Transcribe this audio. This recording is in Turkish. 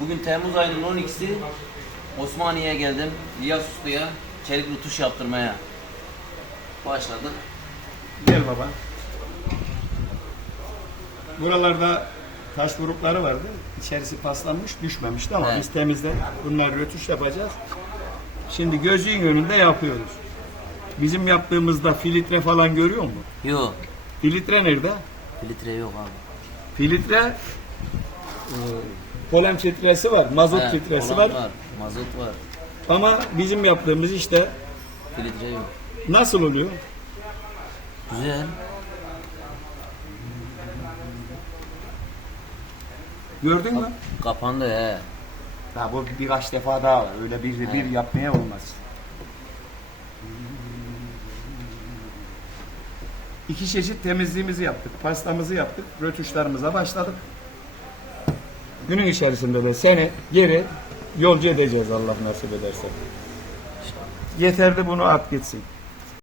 Bugün Temmuz ayının 12'si Osmaniye'ye geldim. Liyas Usta'ya çelik rutuş yaptırmaya başladık. Gel baba. Buralarda taş grupları vardı. İçerisi paslanmış, düşmemişti ama Evet. biz temizledik. Bunları rötuş yapacağız. Şimdi gözün önünde yapıyoruz. Bizim yaptığımızda filtre falan görüyor musun? Yok. Filtre nerede? Filtre yok abi. Filtre polen filtresi var, mazot He, filtresi olan var. Mazot var. Ama bizim yaptığımız işte Filtre yok. nasıl oluyor? Güzel. Gördün mü? Kapandı he. Ya bu birkaç defa daha var. Öyle bir bir Evet. yapmaya olmaz. İki çeşit temizliğimizi yaptık. Pastamızı yaptık. Rötuşlarımıza başladık. Günün içerisinde de seni geri yolcu edeceğiz Allah nasip ederse. Yeterli bunu at gitsin.